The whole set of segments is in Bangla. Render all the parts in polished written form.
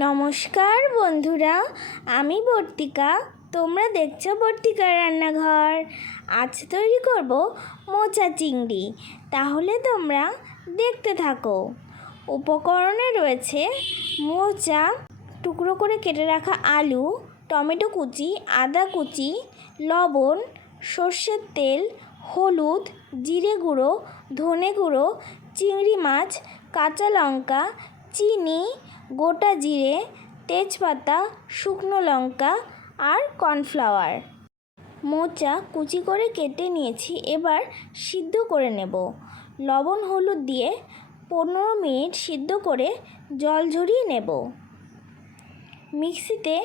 নমস্কার বন্ধুরা, আমি বর্তিকা। তোমরা দেখছো বর্তিকার রান্নাঘর। আজ তৈরি করব মোচা চিংড়ি। তাহলে তোমরা দেখতে থাকো। উপকরণে রয়েছে মোচা, টুকরো করে কেটে রাখা আলু, টমেটো কুচি, আদা কুচি, লবণ, সর্ষের তেল, হলুদ, জিরে গুঁড়ো, ধনে গুঁড়ো, চিংড়ি মাছ, কাঁচা লঙ্কা, চিনি, গোটা জিরে, তেজপাতা, শুকনো লঙ্কা আর কর্নফ্লাওয়ার। মোচা কুচি করে কেটে নিয়েছি, এবার সিদ্ধ করে নেব। লবণ হলুদ দিয়ে 15 মিনিট সিদ্ধ করে জল ঝরিয়ে নেব। মিক্সিতে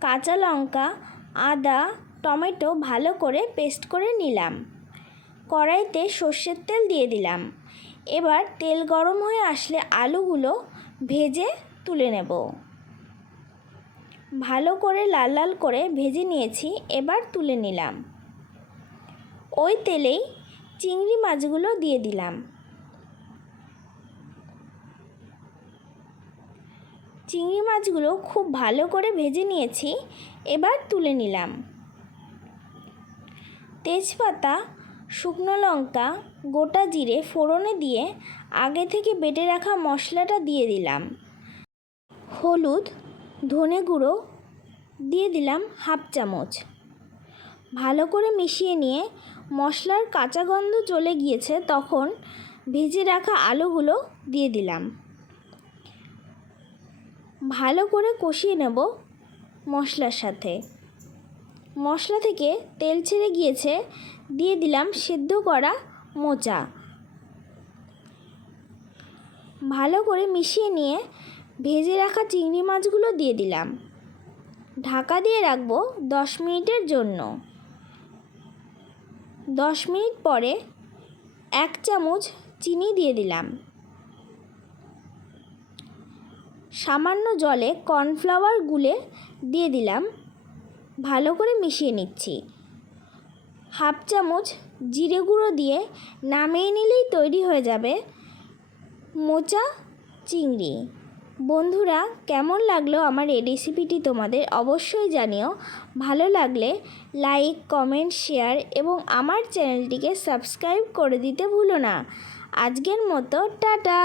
কাঁচা লঙ্কা, আদা, টমেটো ভালো করে পেস্ট করে নিলাম। কড়াইতে সর্ষের তেল দিয়ে দিলাম। এবার তেল গরম হয়ে আসলে আলুগুলো ভেজে তুলে নেব। ভালো করে লাল লাল করে ভেজে নিয়েছি, এবার তুলে নিলাম। ওই তেলেই চিংড়ি মাছগুলো দিয়ে দিলাম। চিংড়ি মাছগুলো খুব ভালো করে ভেজে নিয়েছি, এবার তুলে নিলাম। তেজপাতা, শুকনো লঙ্কা, গোটা জিরে ফোড়নে দিয়ে আগে থেকে বেটে রাখা মশলাটা দিয়ে দিলাম। হলুদ, ধনে গুঁড়ো দিয়ে দিলাম হাফ চামচ। ভালো করে মিশিয়ে নিয়ে মশলার কাঁচা গন্ধ চলে গিয়েছে, তখন ভেজে রাখা আলুগুলো দিয়ে দিলাম। ভালো করে কষিয়ে নেব মশলার সাথে। মশলা থেকে তেল ছেড়ে গিয়েছে, দিয়ে দিলাম সেদ্ধ করা মোচা। ভালো করে মিশিয়ে নিয়ে ভেজে রাখা চিংড়ি মাছগুলো দিয়ে দিলাম। ঢাকা দিয়ে রাখবো 10 মিনিটের জন্য। 10 মিনিট পরে 1 চামচ চিনি দিয়ে দিলাম। সামান্য জলে কর্নফ্লাওয়ার গুলে দিয়ে দিলাম। ভালো করে মিশিয়ে নিচ্ছি। হাফ চামচ জিরে গুঁড়ো দিয়ে নামিয়ে নিলেই তৈরি হয়ে যাবে মোচা চিংড়ি। বন্ধুরা, কেমন লাগলো আমার এই রেসিপিটি তোমাদের অবশ্যই জানিও। ভালো লাগলে লাইক, কমেন্ট, শেয়ার এবং আমার চ্যানেলটিকে সাবস্ক্রাইব করে দিতে ভুলো না। আজকের মতো টাটা।